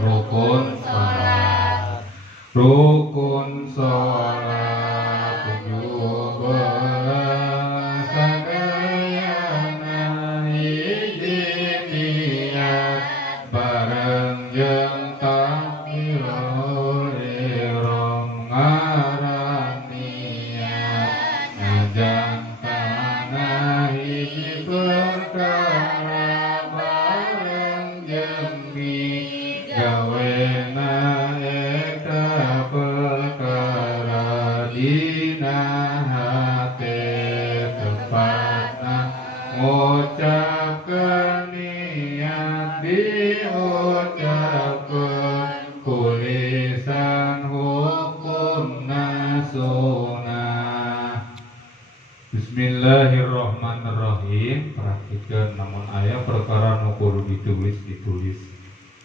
Rukun sholat, rukun sholat, 17 sadayana hiji niat bareng jeung takbiratul ihram ngaran niat ngajan kana hiji perkara bareng jeung gawena eta perkara dina hate tepatna ngucapkeun niat diucapkeun kulisan hukumna sunnah. Bismillahirrahmanirrahim. Perhatikan namun aya perkara nu kudu ditulis.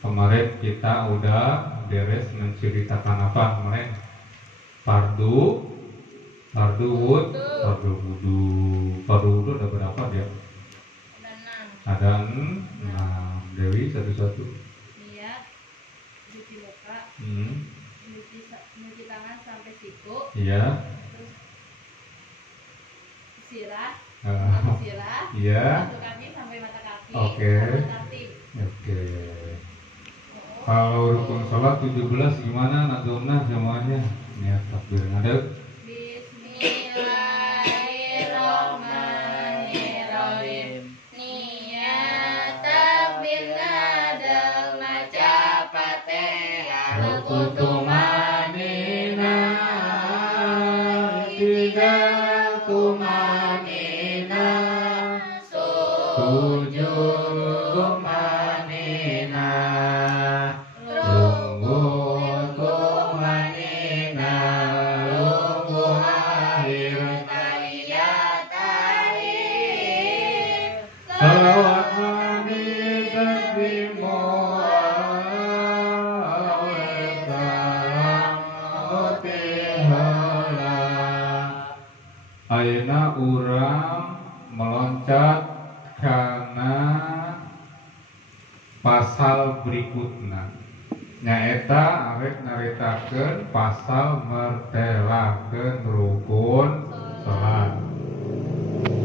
Kemarin kita udah beres menceritakan apa kemarin? Fardu wudu. Fardu wudu ada berapa dia? Ada 6. Dewi satu-satu. Niat, cuci muka, cuci tangan sampai siku. Iya. Terus sirah, Iya. satu kaki sampai mata kaki. Oke. Oke. Kalau rukun sholat 17 gimana nazomna semuanya? Niat takbir ngadeg. Bismillahirrahmanirrahim. Niat takbir ngadeg maca Fatihah. Rukun tumanina, tidak tumanina, sujud tumanina, lungguh tumanina, lungguh akhir Tahiyat akhir. salawat mani tasbimu ayeuna urang meloncat kana pasal berikutna nyaeta arek naritakeun pasal mertelakeun rukun salat.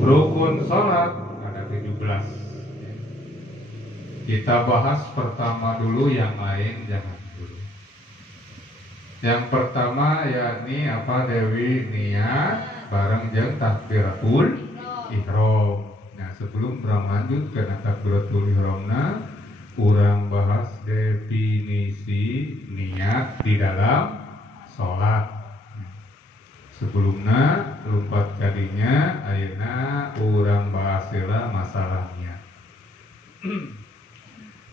Rukun salat ada 17. Kita bahas pertama dulu, yang lain jangan dulu. Yang pertama yakni apa Dewi? Niat bareng jeung takbiratul ihram. Nah, sebelum urang lanjut ke takbiratul ihramna, urang bahas definisi niat di dalam sholat. Sebelumnya lumpat kadinya ayeuna urang bahas heula masalahnya.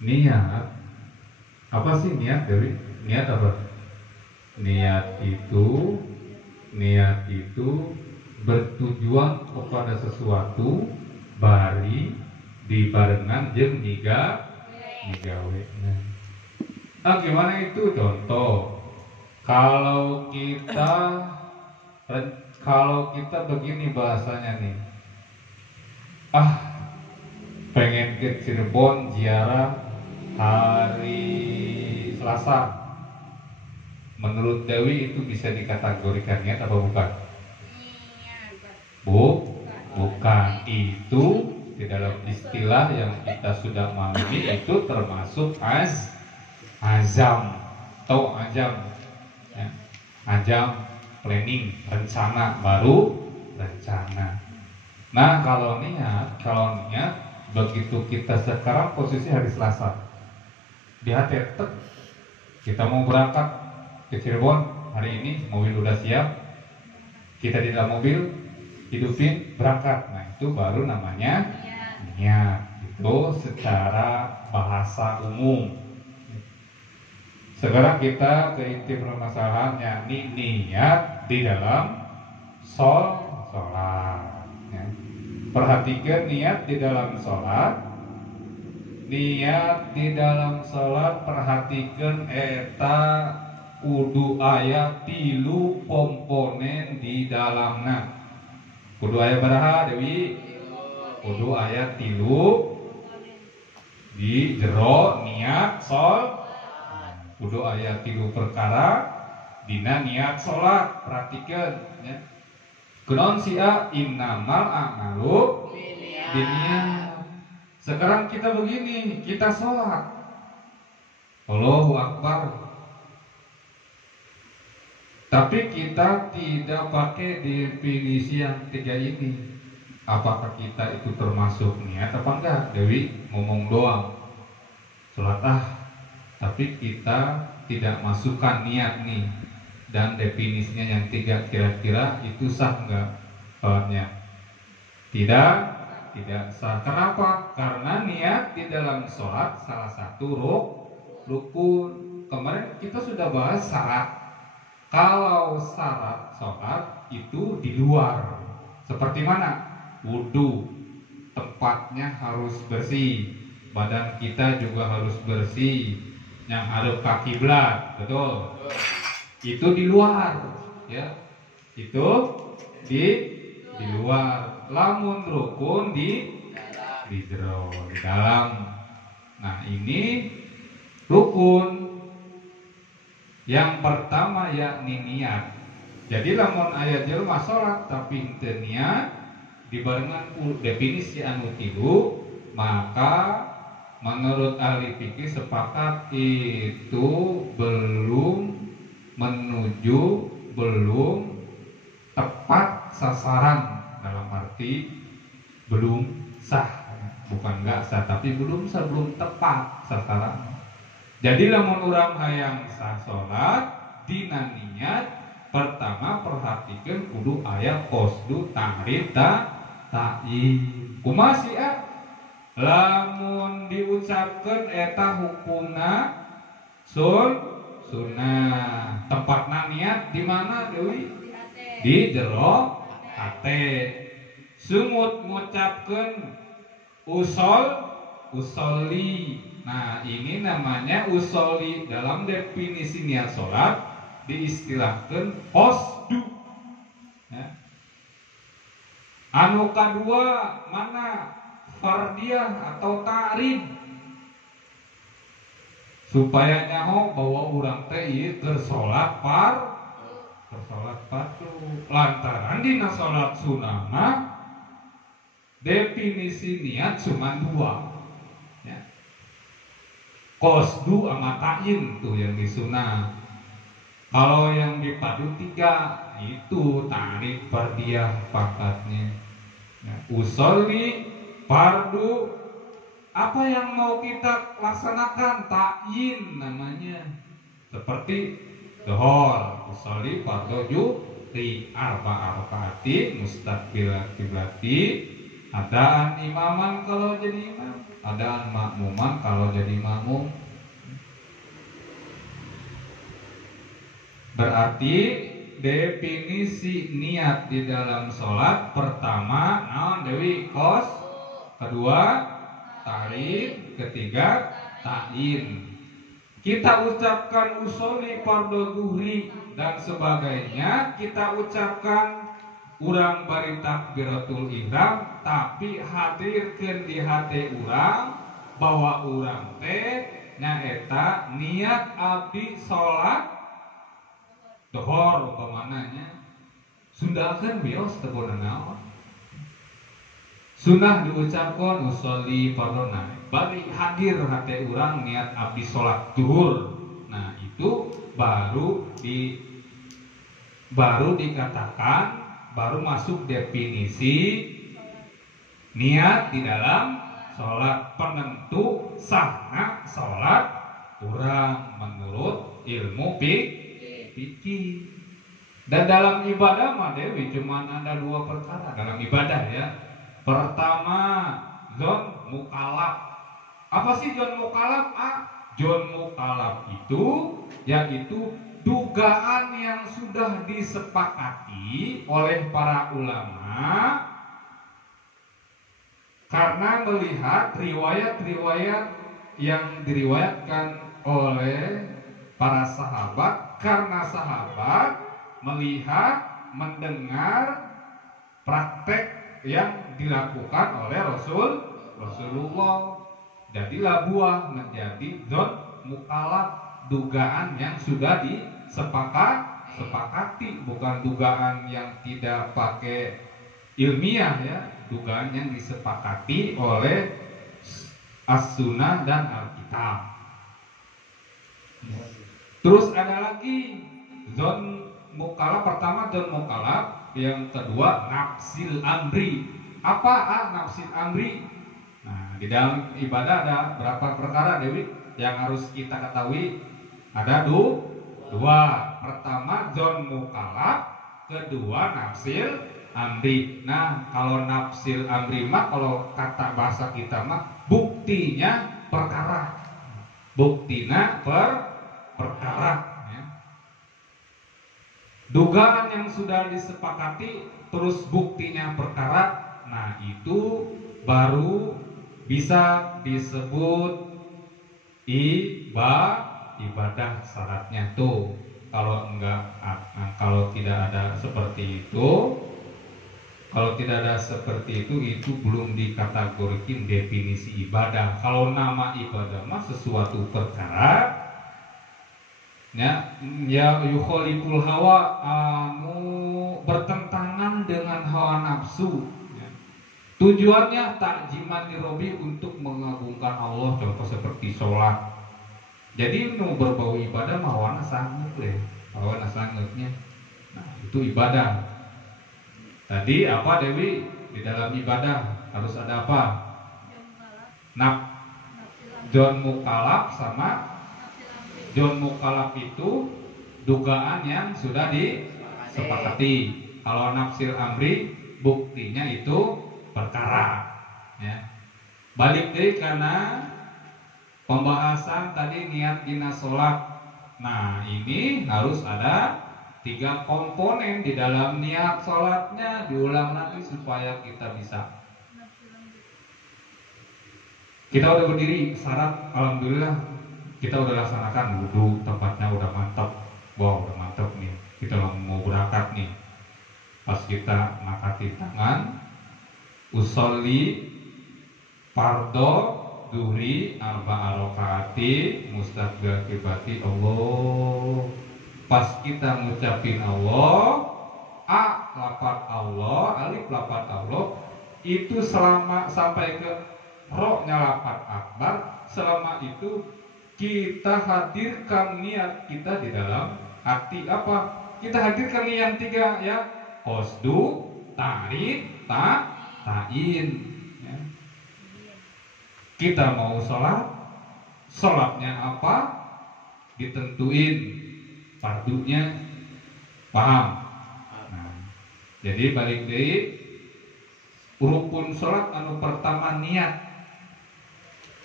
Niat apa sih niat Dewi? Niat apa? Niat itu bertujuan kepada sesuatu bari dibarengan jeung digawe. Nah, gimana itu contoh? Kalau kita begini bahasanya nih, pengen ke Cirebon ziarah hari Selasa. Menurut Dewi itu bisa dikategorikan niat apa bukan? Bukan. Itu di dalam istilah yang kita sudah memahami itu termasuk azam atau ajam. Ya. Ajam planning, rencana, baru rencana. Nah, kalau niat begitu kita sekarang posisi hari Selasa di hati kita mau berangkat ke Cirebon hari ini, mobil udah siap, kita di dalam mobil hidupin berangkat. Nah, itu baru namanya niat. Itu secara bahasa umum. Sekarang kita ke inti permasalahan, yakni niat di dalam sholat. Ya. Perhatikan niat di dalam sholat. Niat di dalam sholat, perhatikan eta kudu aya 3 komponen di dalamna. Kudu aya baraha Dewi? Kudu aya 3 di jero niat sholat. kudu aya 3 perkara dina niat salat. Perhatikeun nya. Kunaon sia innamal a'malu binniyat. Sekarang kita begini, kita salat. Allahu Akbar. Tapi kita tidak pakai definisi yang 3 ini. Apakah kita itu termasuk niat apa enggak? Dewi ngomong doang salat tapi kita tidak masukkan niat nih. Dan definisinya yang 3 kira-kira itu sah enggak salatnya? Tidak sah. Kenapa? Karena niat di dalam salat salah satu rukun. Kemarin kita sudah bahas syarat. Kalau syarat salat itu di luar. Seperti mana? Wudu, tempatnya harus bersih, badan kita juga harus bersih, yang hadap ke kiblat, betul? Itu di luar, ya. Itu di luar. Lamun rukun di jero, di dalam. Nah, ini rukun. Yang pertama yakni niat. Jadi lamun aya jelema salat tapi henteu niat dibarengan definisi anu 3, maka menurut ahli fikih sepakat itu belum tepat sasaran, dalam arti belum sah, bukan enggak sah tapi belum tepat sasaran. Jadi lamun urang hayang sah salat dina niat, pertama perhatikan kudu aya qasdu tahrim ta'yin. Kumaha sia? Lamun diucapkeun eta hukumna sunnah. Tempatna niat di mana Dewi? Di jero hate. Sumut ngucapkeun usolli. Nah, ini namanya usolli. Dalam definisi niat salat diistilahkeun qasdu. Ya. Anu kadua mana? Fardiyah atau ta'rid. Supaya nyaho bahwa urang teh ieu keur salat fardu. Lantaran dina salat sunnah definisi niat cuma 2. Ya. Qasdu sama ta'yin tuh yang disunah. Kalau yang dipadu 3 itu ta'rid fardiyah pakatnya. Nah, usolli fardu, apa yang mau kita laksanakan ta'yin namanya. Seperti zuhur, usolli fardu juhri arba'a rakaati mustaqbil kiblati. Adaan imaman kalau jadi imam, adaan makmuman kalau jadi makmum. Berarti definisi niat di dalam sholat pertama naon Dewi? Qas, kedua ta'rif, ketiga ta'yin. Kita ucapkan usolli fardhu zuhri dan sebagainya, kita ucapkan urang bari takbiratul ihram, tapi hadirkeun di hati urang bahwa urang teh nyaeta niat abdi sholat zuhur umpamananya. Sundakeun bios teu bona naon. Sunnah diucapkan usolli fardhu bari hadir hati urang niat abdi sholat zuhur. Nah, itu baru dikatakan, baru masuk definisi niat di dalam sholat, penentu sahna sholat urang menurut ilmu fikih. Dan dalam ibadah mah Dewi cuman ada 2 perkara dalam ibadah ya. Pertama, zon mukalaf. Apa sih zon mukalaf? Zon mukalaf itu yaitu dugaan yang sudah disepakati oleh para ulama karena melihat riwayat-riwayat yang diriwayatkan oleh para sahabat, karena sahabat melihat, mendengar praktek yang dilakukan oleh Rasulullah. Jadilah buah menjadi zon mukalaf dugaan yang sudah disepakati, bukan dugaan yang tidak pakai ilmiah ya, dugaan yang disepakati oleh As-Sunnah dan Alkitab. Terus ada lagi zon mukalaf, pertama zon mukalaf, yang kedua nafsil amri. Apa nafsil amri? Nah, di dalam ibadah ada berapa perkara Dewi yang harus kita ketahui? Ada dua. Pertama zon mukalaf, kedua nafsil amri. Nah, kalau nafsil amri mah, kalau kata bahasa kita mah buktinya perkara. Buktinya perkara ya. Dugaan yang sudah disepakati terus buktinya perkara. Nah, itu baru bisa disebut ibadah syaratnya tuh. Kalau enggak, kalau tidak ada seperti itu, itu belum dikategorikan definisi ibadah. Kalau nama ibadah mah sesuatu perkara ya yukholiful hawa, bertentangan dengan hawa nafsu ya. Tujuannya takjiman lirobi, untuk mengagungkan Allah, contoh seperti sholat. Jadi nu berbau ibadah mah hawana sangat sangatnya. Nah, itu ibadah. Tadi apa Dewi? Di dalam ibadah harus ada apa? Jon mukalaf sama jon mukalaf itu dugaan yang sudah disepakati. Kalau nafsil amri buktinya itu perkara ya. Balik deh karena pembahasan tadi niat dina sholat. Nah, ini harus ada 3 komponen di dalam niat sholatnya. Diulang lagi supaya kita bisa. Kita udah berdiri syarat, alhamdulillah kita udah laksanakan wudhu, tempatnya udah mantap. Wow, udah mantap nih. Kita mau berangkat nih. Pas kita ngangkatin tangan, usolli fardo duhri arba'a rakaati mustaqbil kibati Allah. Pas kita ngucapin Allah, lafaz Allah, alif lafaz Allah, itu selama sampai ke ro-nya lafaz akbar, selama itu kita hadirkan niat kita di dalam hati. Apa? Kita hadirkan niat 3 ya. Qasdu, ta'rif, ta'in ya. Kita mau sholatnya apa? Ditentuin fardunya, paham? Nah, jadi balik dari rukun sholat anu pertama niat.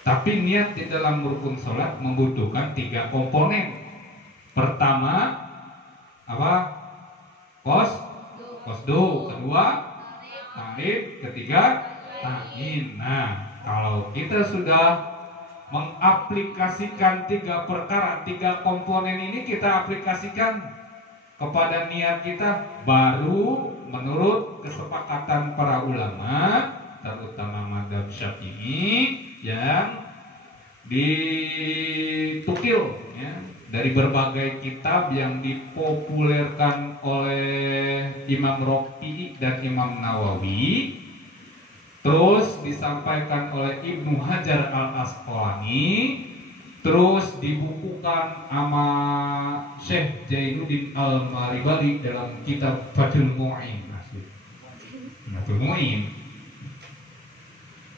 Tapi niat di dalam rukun sholat membutuhkan 3 komponen. Pertama apa? Qasdu, kedua ta'rif, ketiga ta'in. Nah, kalau kita sudah mengaplikasikan 3 perkara, 3 komponen ini kita aplikasikan kepada niat kita, baru menurut kesepakatan para ulama, terutama mazhab Syafi'i yang ditukil ya, dari berbagai kitab yang dipopulerkan oleh Imam Rafi'i dan Imam Nawawi, terus disampaikan oleh Ibnu Hajar al-Asqalani, terus dibukukan sama Syekh Jainuddin al-Maribali dalam kitab Fathul Mu'in.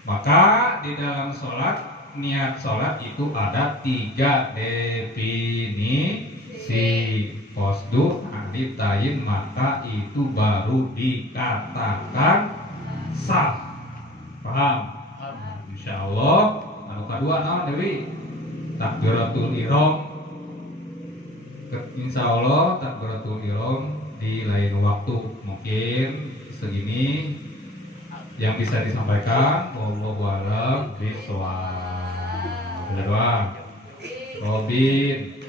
Maka di dalam sholat, niat sholat itu ada 3 definisi. Qasdu, ta'rif, ta'in, maka itu baru dikatakan sah. Paham? Insya Allah. Anu kedua nah Dewi, takbiratul ihram. Insya Allah takbiratul ihram di lain waktu. Mungkin segini yang bisa disampaikan. Wallahu a'lam bishawab. Robin.